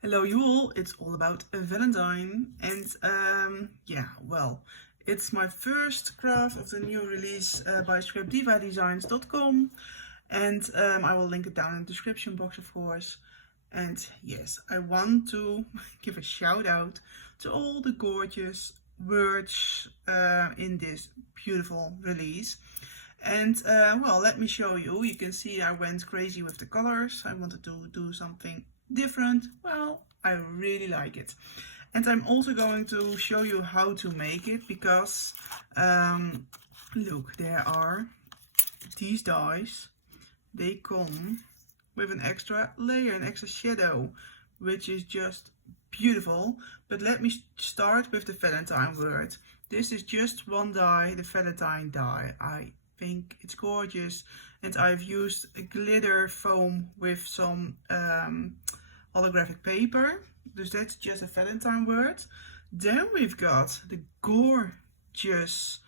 Hello you all, it's all about Valentine and it's my first craft of the new release by scriptdivadesigns.com and I will link it down in the description box of course. And yes, I want to give a shout out to all the gorgeous words in this beautiful release. And let me show you. You can see I went crazy with the colors. I wanted to do something different. Well, I really like it. And I'm also going to show you how to make it because look, there are these dies. They come with an extra layer, an extra shadow, which is just beautiful. But let me start with the Valentine word. This is just one die, the Valentine die. I think it's gorgeous, and I've used a glitter foam with some holographic paper. Dus that's just a Valentine word. Then we've got the gorgeous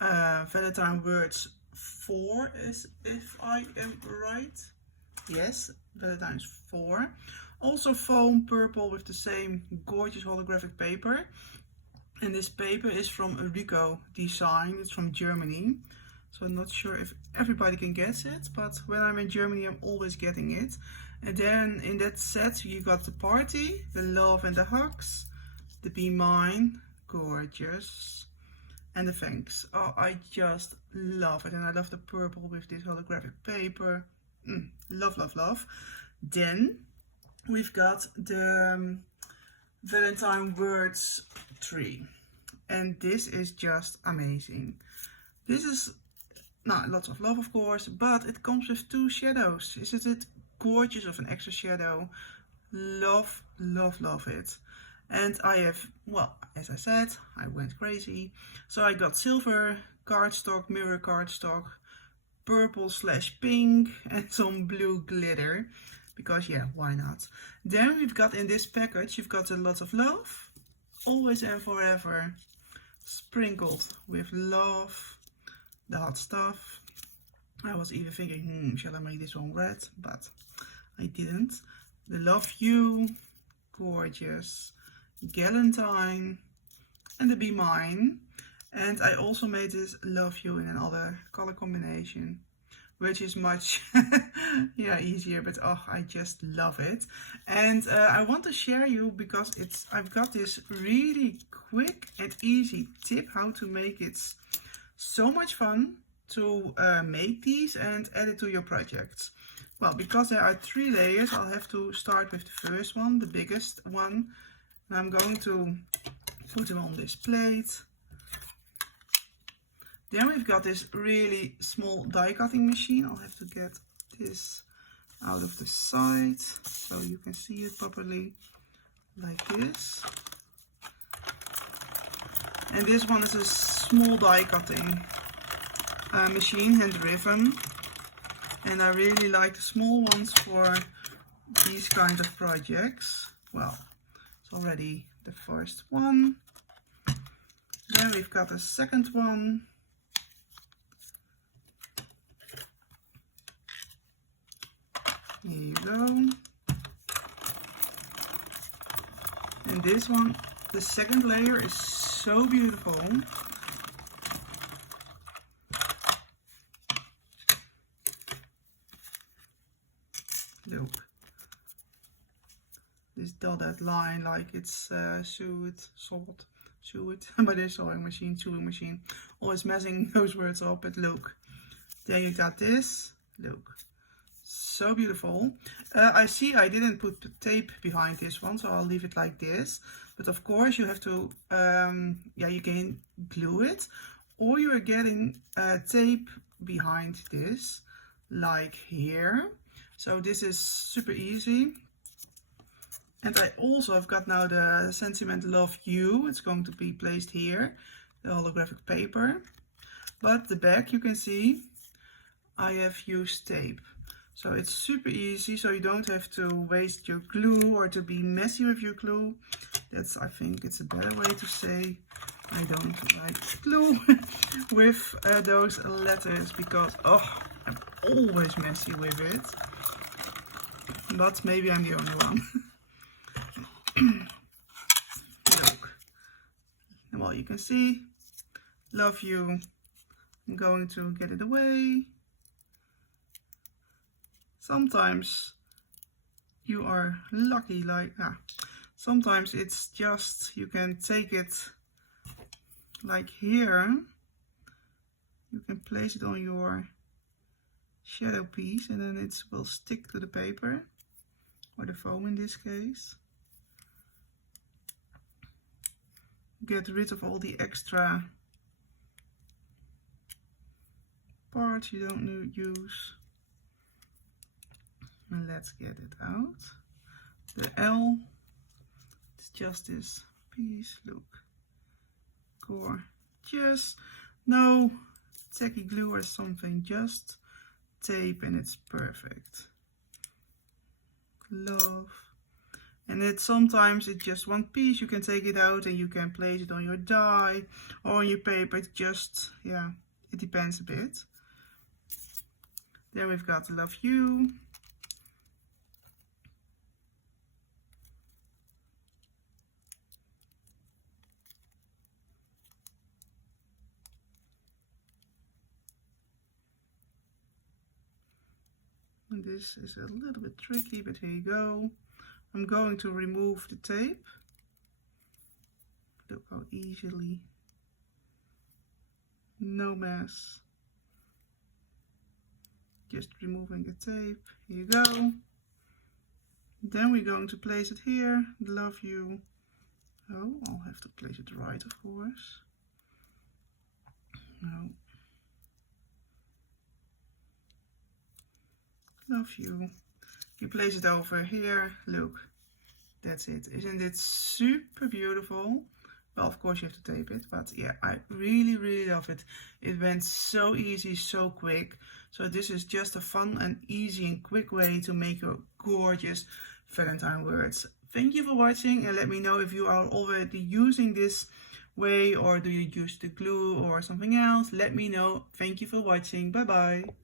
Valentine words 4, if I am right. Yes, Valentine's 4. Also foam purple with the same gorgeous holographic paper. And this paper is from Xoxo Design. It's from Germany. So I'm not sure if everybody can get it, but when I'm in Germany, I'm always getting it. And then in that set, you got the party, the love and the hugs, the be mine, gorgeous, and the thanks. Oh, I just love it. And I love the purple with this holographic paper. Love, love, love. Then we've got the Valentine words 3. And this is just amazing. This is lots of love of course, but it comes with 2 shadows. Isn't it gorgeous of an extra shadow? Love, love, love it. And I have, well, as I said, I went crazy. So I got silver cardstock, mirror cardstock, purple / pink, and some blue glitter. Because yeah, why not? Then we've got in this package, you've got a lot of love, always and forever, sprinkled with love, the hot stuff. I was even thinking, shall I make this one red? But I didn't. The love you, gorgeous, Valentine, and the be mine. And I also made this love you in another color combination, which is much easier, but oh, I just love it. And I want to share you because I've got this really quick and easy tip how to make it so much fun to make these and add it to your projects. Well, because there are 3 layers, I'll have to start with the first one, the biggest one. And I'm going to put them on this plate. Then we've got this really small die cutting machine. I'll have to get this out of the side so you can see it properly, like this. And this one is a small die cutting machine, hand driven. And I really like the small ones for these kind of projects. Well, it's already the first one. Then we've got a second one. Here you go. And this one, the second layer is so beautiful. Look. This dotted line, like it's suet by this sewing machine. Always messing those words up, but look. Then you got this, look. So beautiful. I see I didn't put the tape behind this one, so I'll leave it like this. But of course you have to, you can glue it, or you are getting tape behind this, like here. So this is super easy. And I've got now the Sentiment Love You. It's going to be placed here, the holographic paper. But the back, you can see, I have used tape. So it's super easy, so you don't have to waste your glue or to be messy with your glue. I think it's a better way to say. I don't like glue with those letters because, I'm always messy with it. But maybe I'm the only one. Look. Well, you can see, love you. I'm going to get it away. Sometimes you are lucky, like sometimes it's just, you can take it like here. You can place it on your shadow piece and then it will stick to the paper, or the foam in this case. Get rid of all the extra parts you don't use. And let's get it out. The L, it's just this piece, look. Gorgeous. No tacky glue or something, just tape and it's perfect. Love. And sometimes it's just one piece, you can take it out and you can place it on your die or on your paper. It's just, yeah, it depends a bit. Then we've got Love You. And this is a little bit tricky, but here you go. I'm going to remove the tape. Look how easily. No mess. Just removing the tape. Here you go. Then we're going to place it here. Love You. Oh, I'll have to place it right, of course. No. Love You. You place it over here. Look, that's it. Isn't it super beautiful? Well, of course you have to tape it, but yeah, I really, really love it. It went so easy, so quick. So this is just a fun and easy and quick way to make your gorgeous Valentine words. Thank you for watching, and let me know if you are already using this way, or do you use the glue or something else. Let me know. Thank you for watching. Bye bye.